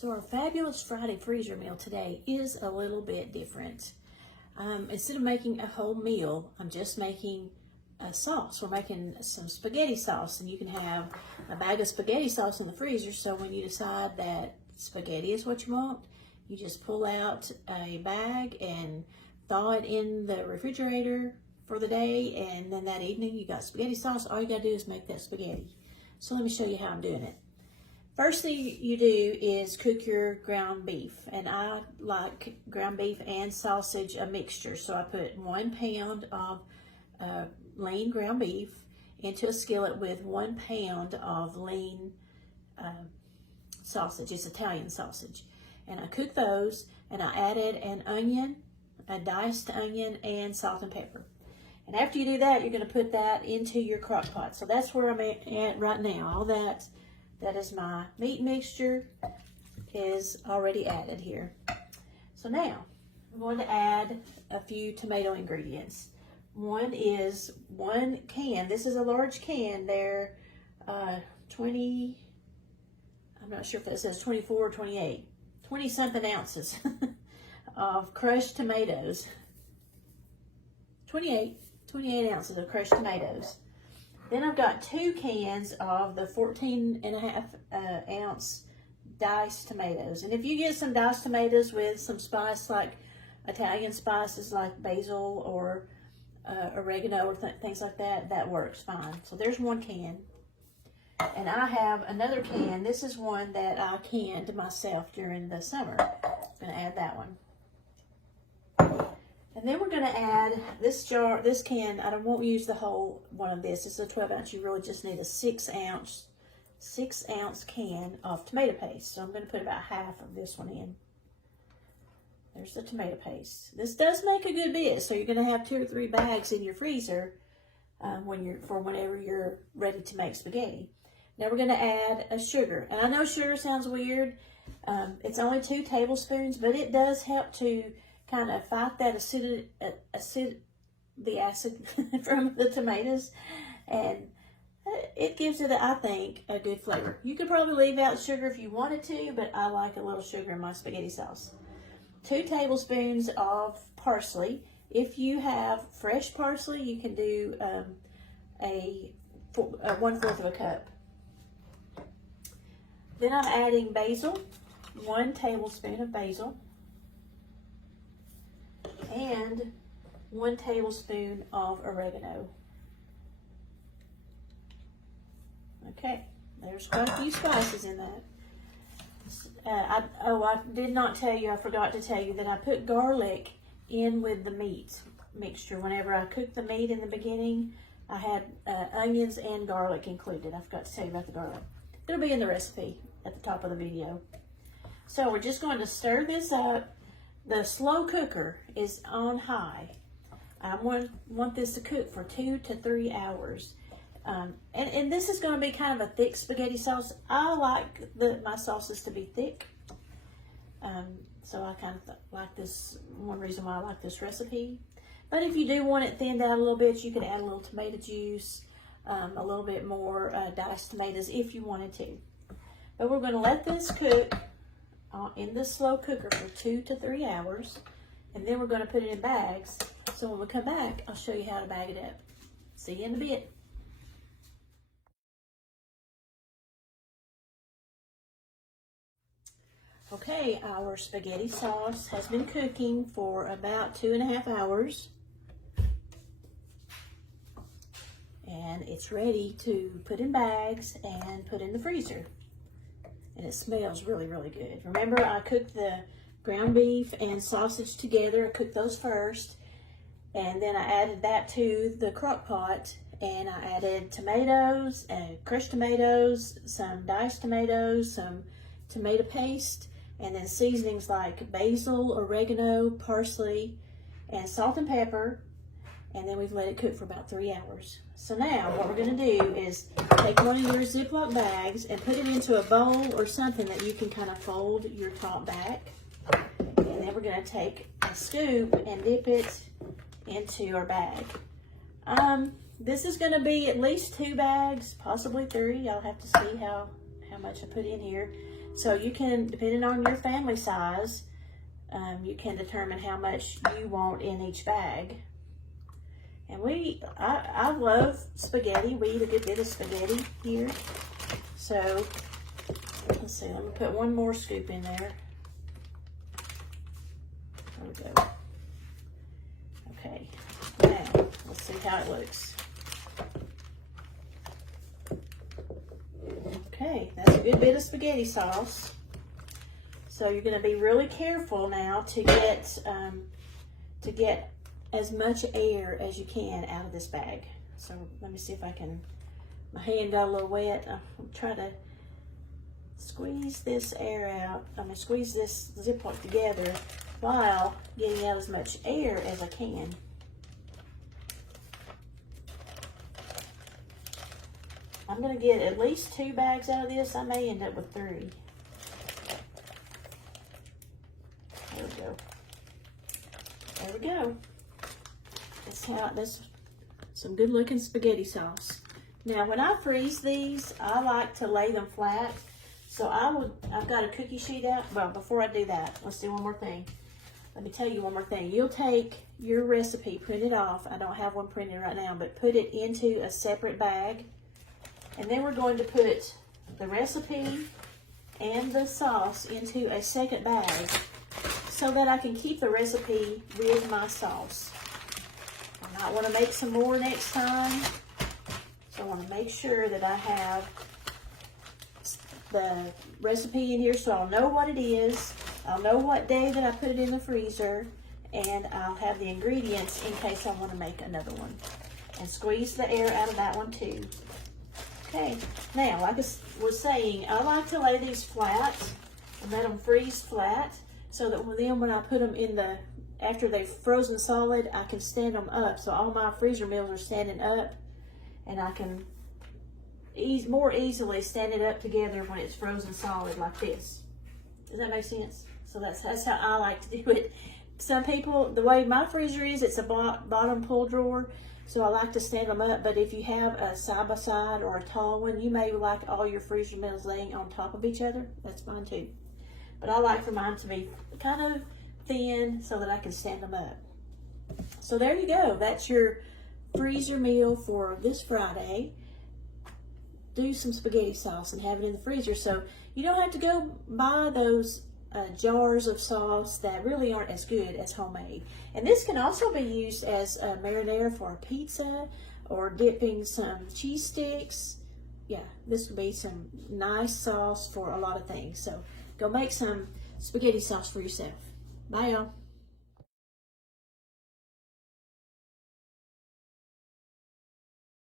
So our fabulous Friday freezer meal today is a little bit different. Instead of making a whole meal, I'm just making a sauce. We're making some spaghetti sauce, and you can have a bag of spaghetti sauce in the freezer, so when you decide that spaghetti is what you want, you just pull out a bag and thaw it in the refrigerator for the day, and then that evening you got spaghetti sauce. All you gotta do is make that spaghetti. So let me show you how I'm doing it. First thing you do is cook your ground beef, and I like ground beef and sausage a mixture. So I put 1 pound of lean ground beef into a skillet with 1 pound of lean sausage. It's Italian sausage. And I cook those, and I added an onion, a diced onion, and salt and pepper. And after you do that, you're going to put that into your crock pot. So that's where I'm at right now. All that is my meat mixture is already added here. So now I'm going to add a few tomato ingredients. One is 1 can. This is a large can. They're 20, I'm not sure if it says 24 or 28, 20 something ounces of crushed tomatoes. 28 ounces of crushed tomatoes. Then I've got 2 cans of the 14.5 ounce diced tomatoes. And if you get some diced tomatoes with some spice, like Italian spices like basil or oregano or things like that, that works fine. So there's 1 can. And I have another can. This is one that I canned myself during the summer. I'm going to add that one. And then we're going to add this can. I won't use the whole one of this. It's a 12 ounce. You really just need a 6 ounce can of tomato paste. So I'm going to put about half of this one in. There's the tomato paste. This does make a good bit, so you're going to have 2 or 3 bags in your freezer whenever you're ready to make spaghetti. Now we're going to add a sugar. And I know sugar sounds weird. It's only 2 tablespoons, but it does help to kind of fight that the acid from the tomatoes, and it gives it, I think, a good flavor. You could probably leave out sugar if you wanted to, but I like a little sugar in my spaghetti sauce. 2 tablespoons of parsley. If you have fresh parsley, you can do 1/4 of a cup. Then I'm adding basil, 1 tablespoon of basil, and 1 tablespoon of oregano. Okay, there's quite a few spices in that. I did not tell you, I forgot to tell you that I put garlic in with the meat mixture. Whenever I cooked the meat in the beginning, I had onions and garlic included. I forgot to tell you about the garlic. It'll be in the recipe at the top of the video. So we're just going to stir this up. The slow cooker is on high. I want this to cook for 2 to 3 hours. And this is going to be kind of a thick spaghetti sauce. I like my sauces to be thick. So I kind of like this, one reason why I like this recipe. But if you do want it thinned out a little bit, you could add a little tomato juice, a little bit more diced tomatoes if you wanted to. But we're going to let this cook in the slow cooker for 2 to 3 hours, and then we're going to put it in bags. So when we come back, I'll show you how to bag it up. See you in a bit. Okay, our spaghetti sauce has been cooking for about 2.5 hours, and it's ready to put in bags and put in the freezer. And it smells really, really good. Remember, I cooked the ground beef and sausage together. I cooked those first, and then I added that to the crock pot, and I added tomatoes, crushed tomatoes, some diced tomatoes, some tomato paste, and then seasonings like basil, oregano, parsley, and salt and pepper. And then we've let it cook for about 3 hours. So now what we're going to do is take one of your Ziploc bags and put it into a bowl or something that you can kind of fold your top back. And then we're going to take a scoop and dip it into our bag. This is going to be at least 2 bags, possibly 3. I'll have to see how much I put in here. So you can, depending on your family size, you can determine how much you want in each bag. And I love spaghetti. We eat a good bit of spaghetti here. So let's see, let me put one more scoop in there. There we go. Okay, now let's see how it looks. Okay, that's a good bit of spaghetti sauce. So you're going to be really careful now to get as much air as you can out of this bag. So let me see if I can, my hand got a little wet. I'll try to squeeze this air out. I'm going to squeeze this Ziploc together while getting out as much air as I can. I'm going to get at least 2 bags out of this. I may end up with 3. There we go. There we go. That's some good looking spaghetti sauce. Now when I freeze these, I like to lay them flat. So I've got a cookie sheet out. Well, before I do that, let's do one more thing. Let me tell you one more thing. You'll take your recipe, print it off. I don't have one printed right now, but put it into a separate bag. And then we're going to put the recipe and the sauce into a second bag so that I can keep the recipe with my sauce. I might want to make some more next time. So I want to make sure that I have the recipe in here so I'll know what it is. I'll know what day that I put it in the freezer, and I'll have the ingredients in case I want to make another one. And squeeze the air out of that one too. Okay, now like I was saying, I like to lay these flat and let them freeze flat so that when I put them in after they've frozen solid, I can stand them up. So all my freezer meals are standing up, and I can more easily stand it up together when it's frozen solid like this. Does that make sense? So that's how I like to do it. Some people, the way my freezer is, it's a bottom pull drawer. So I like to stand them up, but if you have a side-by-side or a tall one, you may like all your freezer meals laying on top of each other. That's fine too. But I like for mine to be kind of thin so that I can stand them up. So there you go. That's your freezer meal for this Friday. Do some spaghetti sauce and have it in the freezer. So you don't have to go buy those jars of sauce that really aren't as good as homemade. And this can also be used as a marinara for a pizza or dipping some cheese sticks. Yeah, this would be some nice sauce for a lot of things. So go make some spaghetti sauce for yourself. Bye, y'all.